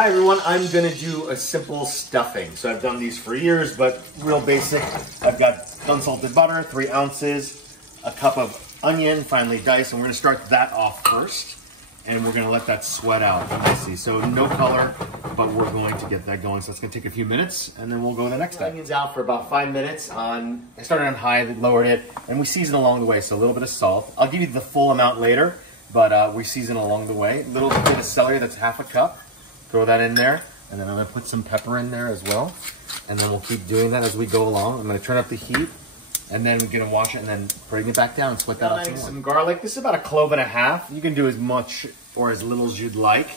Hi everyone, I'm gonna do a simple stuffing. So I've done these for years, but real basic. I've got unsalted butter, 3 ounces, a cup of onion, finely diced, and we're gonna start that off first. And we're gonna let that sweat out, nicely. So no color, but we're going to get that going. So it's gonna take a few minutes, and then we'll go to the next step. Onions out for about 5 minutes. I started on high, lowered it, and we season along the way. So a little bit of salt. I'll give you the full amount later, but we season along the way. A little bit of celery, that's half a cup. Throw that in there, and then I'm gonna put some pepper in there as well. And then we'll keep doing that as we go along. I'm gonna turn up the heat, and then we're gonna wash it, and then bring it back down and sweat that out some more. Some garlic. This is about 1.5 cloves. You can do as much or as little as you'd like.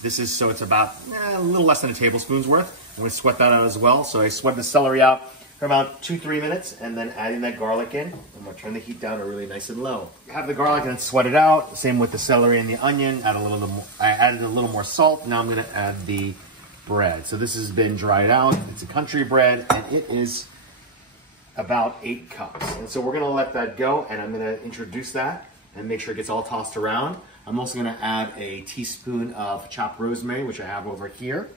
This is, so it's about a little less than a tablespoon's worth. I'm gonna sweat that out as well. So I sweat the celery out for about 2-3 minutes, and then adding that garlic in. I'm gonna turn the heat down to really nice and low. Have the garlic and then sweat it out. Same with the celery and the onion. Add a little more, I added a little more salt. Now I'm gonna add the bread. So this has been dried out. It's a country bread, and it is about 8 cups. And so we're gonna let that go, and I'm gonna introduce that and make sure it gets all tossed around. I'm also gonna add a teaspoon of chopped rosemary, which I have over here.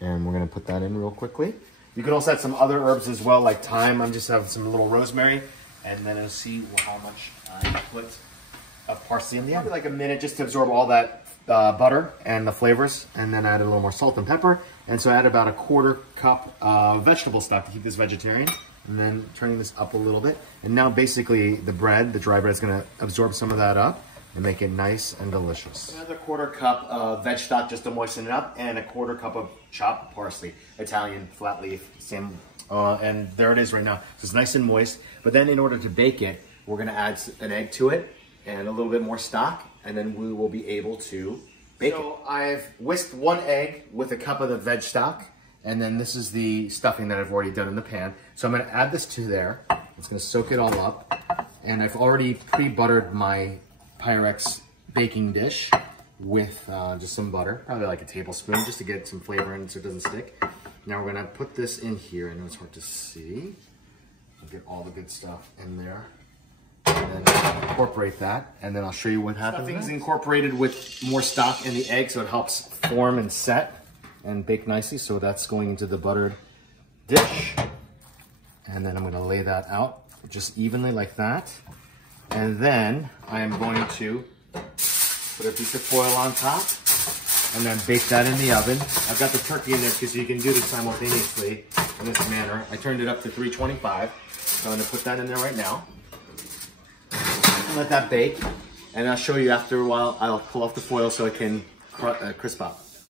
And we're gonna put that in real quickly. You can also add some other herbs as well, like thyme. I'm just having some little rosemary, and then I'll see how much I put of parsley in the end. Probably like a minute just to absorb all that butter and the flavors, and then add a little more salt and pepper. And so I add about 1/4 cup of vegetable stock to keep this vegetarian, and then turning this up a little bit. And now basically the bread, the dry bread, is gonna absorb some of that up and make it nice and delicious. Another 1/4 cup of veg stock just to moisten it up, and 1/4 cup of chopped parsley, Italian flat leaf, same, and there it is right now. So it's nice and moist. But then in order to bake it, we're gonna add an egg to it and a little bit more stock, and then we will be able to bake it. So I've whisked 1 egg with a cup of the veg stock, and then this is the stuffing that I've already done in the pan. So I'm gonna add this to there. It's gonna soak it all up, and I've already pre-buttered my Pyrex baking dish with just some butter, probably like a tablespoon, just to get some flavor in so it doesn't stick. Now we're gonna put this in here. I know it's hard to see. We'll get all the good stuff in there, and then incorporate that, and then I'll show you what happens. Stuffing's incorporated with more stock in the egg, so it helps form and set and bake nicely. So that's going into the buttered dish, and then I'm gonna lay that out just evenly like that. And then I am going to put a piece of foil on top and then bake that in the oven. I've got the turkey in there too, so you can do this simultaneously in this manner. I turned it up to 325. So I'm gonna put that in there right now. And let that bake. And I'll show you after a while. I'll pull off the foil so it can crisp up.